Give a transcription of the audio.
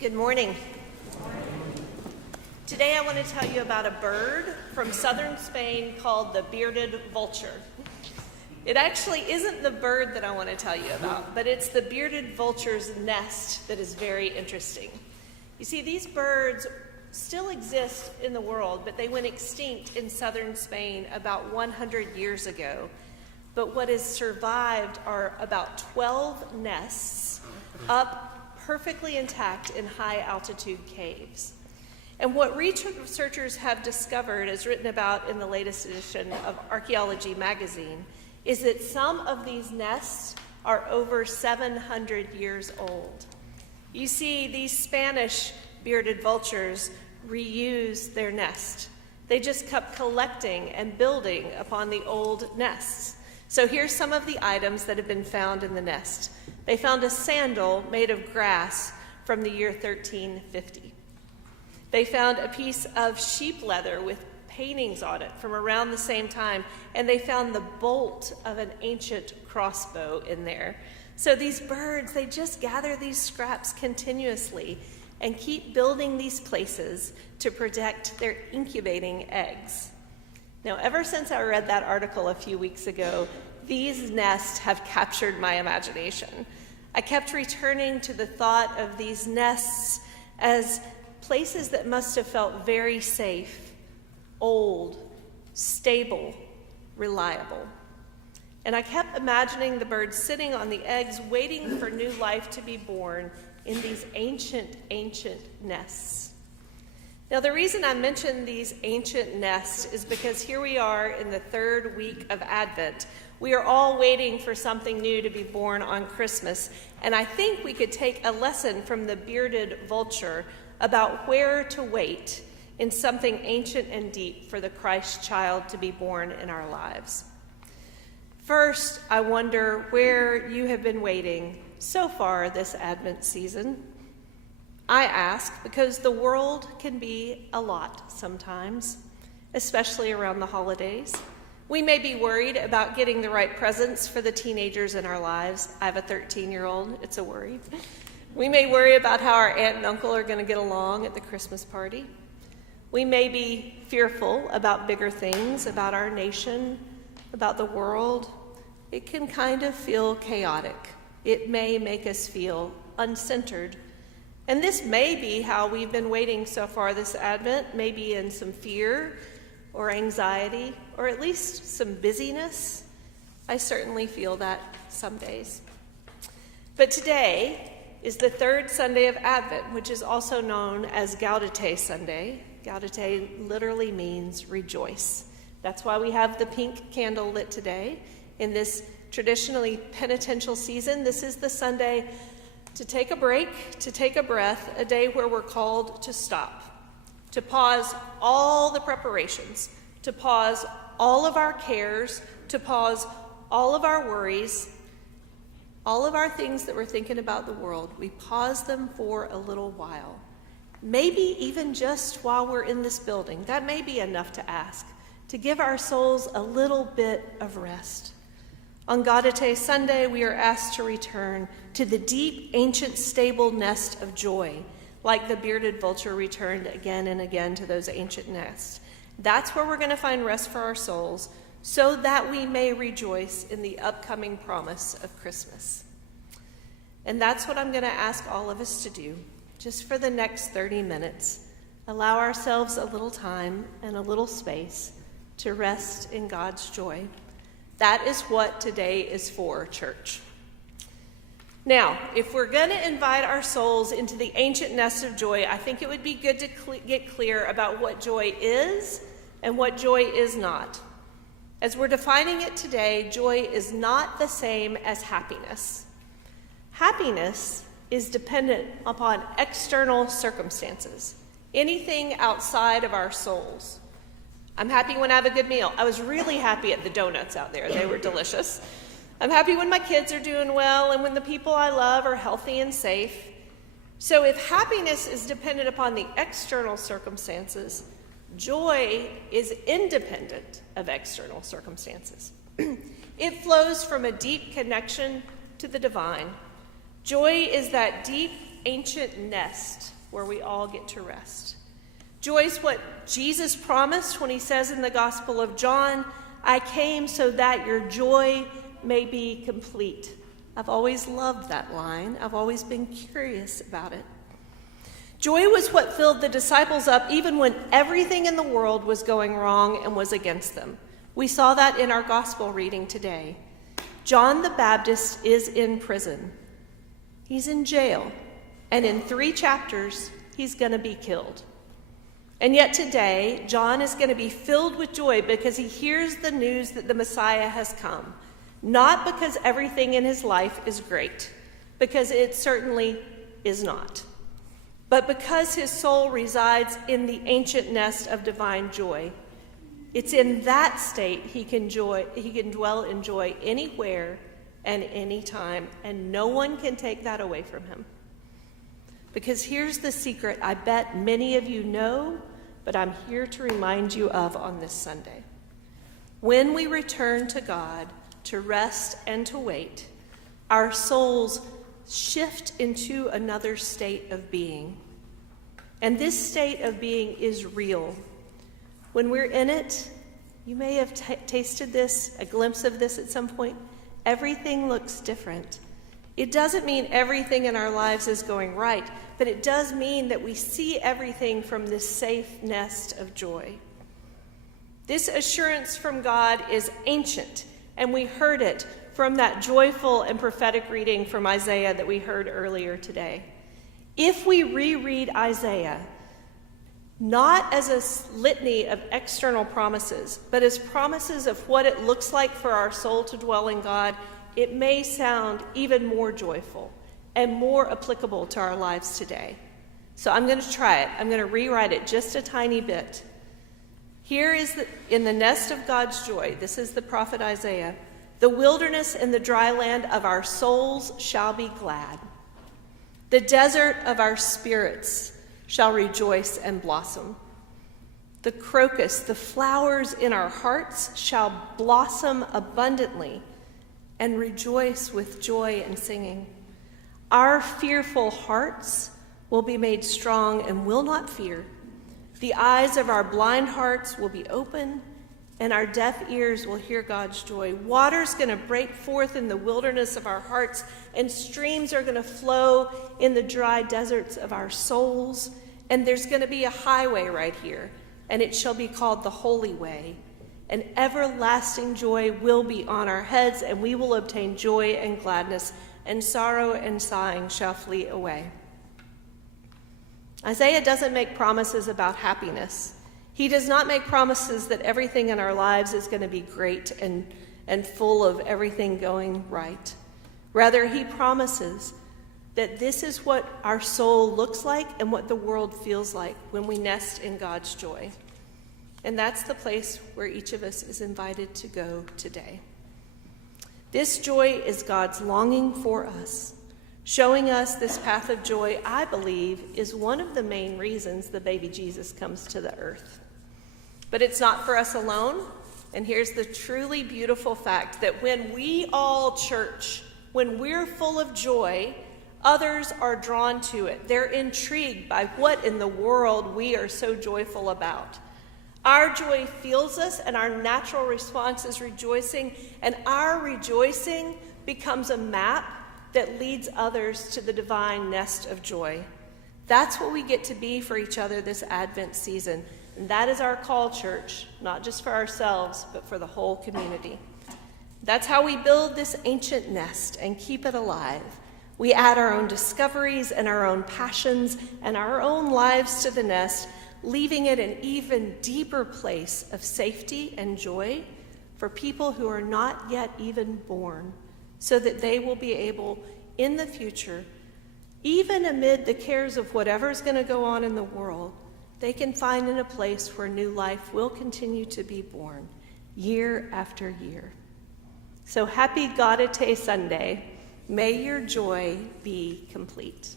Good morning. Today I want to tell you about a bird from southern Spain called the bearded vulture. It actually isn't the bird that I want to tell you about, but it's the bearded vulture's nest that is very interesting. You see, these birds still exist in the world, but they went extinct in southern Spain about 100 years ago. But what has survived are about 12 nests up perfectly intact in high-altitude caves. And what researchers have discovered, as written about in the latest edition of Archaeology magazine, is that some of these nests are over 700 years old. You see, these Spanish bearded vultures reuse their nest. They just kept collecting and building upon the old nests. So here's some of the items that have been found in the nest. They found a sandal made of grass from the year 1350. They found a piece of sheep leather with paintings on it from around the same time, and they found the bolt of an ancient crossbow in there. So these birds, they just gather these scraps continuously and keep building these places to protect their incubating eggs. Now, ever since I read that article a few weeks ago, these nests have captured my imagination. I kept returning to the thought of these nests as places that must have felt very safe, old, stable, reliable. And I kept imagining the birds sitting on the eggs, waiting for new life to be born in these ancient nests. Now, the reason I mention these ancient nests is because here we are in the third week of Advent. We are all waiting for something new to be born on Christmas, and I think we could take a lesson from the bearded vulture about where to wait in something ancient and deep for the Christ child to be born in our lives. First, I wonder where you have been waiting so far this Advent season. I ask because the world can be a lot sometimes, especially around the holidays. We may be worried about getting the right presents for the teenagers in our lives. I have a 13-year-old. It's a worry. We may worry about how our aunt and uncle are going to get along at the Christmas party. We may be fearful about bigger things, about our nation, about the world. It can kind of feel chaotic. It may make us feel uncentered. And this may be how we've been waiting so far this Advent, maybe in some fear or anxiety, or at least some busyness. I certainly feel that some days. But today is the third Sunday of Advent, which is also known as Gaudete Sunday. Gaudete literally means rejoice. That's why we have the pink candle lit today. In this traditionally penitential season, this is the Sunday to take a break, to take a breath, a day where we're called to stop, to pause all the preparations, to pause all of our cares, to pause all of our worries, all of our things that we're thinking about the world. We pause them for a little while, maybe even just while we're in this building. That may be enough to ask, to give our souls a little bit of rest. On Gaudete Sunday, we are asked to return to the deep, ancient, stable nest of joy, like the bearded vulture returned again and again to those ancient nests. That's where we're going to find rest for our souls, so that we may rejoice in the upcoming promise of Christmas. And that's what I'm going to ask all of us to do, just for the next 30 minutes. Allow ourselves a little time and a little space to rest in God's joy. That is what today is for, church. Now, if we're going to invite our souls into the ancient nest of joy, I think it would be good to get clear about what joy is and what joy is not. As we're defining it today, joy is not the same as happiness. Happiness is dependent upon external circumstances, anything outside of our souls. I'm happy when I have a good meal. I was really happy at the donuts out there. They were delicious. I'm happy when my kids are doing well and when the people I love are healthy and safe. So if happiness is dependent upon the external circumstances, joy is independent of external circumstances. It flows from a deep connection to the divine. Joy is that deep ancient nest where we all get to rest. Joy is what Jesus promised when he says in the Gospel of John, I came so that your joy may be complete. I've always loved that line. I've always been curious about it. Joy was what filled the disciples up even when everything in the world was going wrong and was against them. We saw that in our gospel reading today. John the Baptist is in prison. He's in jail. And in 3 chapters, he's going to be killed. And yet today, John is going to be filled with joy because he hears the news that the Messiah has come. Not because everything in his life is great, because it certainly is not. But because his soul resides in the ancient nest of divine joy. It's in that state he can dwell in joy anywhere and anytime, and no one can take that away from him. Because here's the secret I bet many of you know, but I'm here to remind you of on this Sunday. When we return to God to rest and to wait, our souls shift into another state of being. And this state of being is real. When we're in it, you may have tasted this, a glimpse of this at some point, everything looks different. It doesn't mean everything in our lives is going right, but it does mean that we see everything from this safe nest of joy. This assurance from God is ancient, and we heard it from that joyful and prophetic reading from Isaiah that we heard earlier today. If we reread Isaiah, not as a litany of external promises, but as promises of what it looks like for our soul to dwell in God, it may sound even more joyful and more applicable to our lives today. So I'm going to try it. I'm going to rewrite it just a tiny bit. Here is in the nest of God's joy, this is the prophet Isaiah, the wilderness and the dry land of our souls shall be glad. The desert of our spirits shall rejoice and blossom. The crocus, the flowers in our hearts, shall blossom abundantly and rejoice with joy and singing. Our fearful hearts will be made strong and will not fear. The eyes of our blind hearts will be open, and our deaf ears will hear God's joy. Water's going to break forth in the wilderness of our hearts, and streams are going to flow in the dry deserts of our souls. And there's going to be a highway right here, and it shall be called the Holy Way. And everlasting joy will be on our heads, and we will obtain joy and gladness, and sorrow and sighing shall flee away. Isaiah doesn't make promises about happiness. He does not make promises that everything in our lives is going to be great and full of everything going right. Rather, he promises that this is what our soul looks like and what the world feels like when we nest in God's joy. And that's the place where each of us is invited to go today. This joy is God's longing for us. Showing us this path of joy, I believe, is one of the main reasons the baby Jesus comes to the earth. But it's not for us alone. And here's the truly beautiful fact that when we all church, when we're full of joy, others are drawn to it. They're intrigued by what in the world we are so joyful about. Our joy fills us, and our natural response is rejoicing, and our rejoicing becomes a map that leads others to the divine nest of joy. That's what we get to be for each other this Advent season, and that is our call, church, not just for ourselves, but for the whole community. That's how we build this ancient nest and keep it alive. We add our own discoveries and our own passions and our own lives to the nest, leaving it an even deeper place of safety and joy for people who are not yet even born, so that they will be able, in the future, even amid the cares of whatever's going to go on in the world, they can find in a place where new life will continue to be born year after year. So happy Gaudete Sunday. May your joy be complete.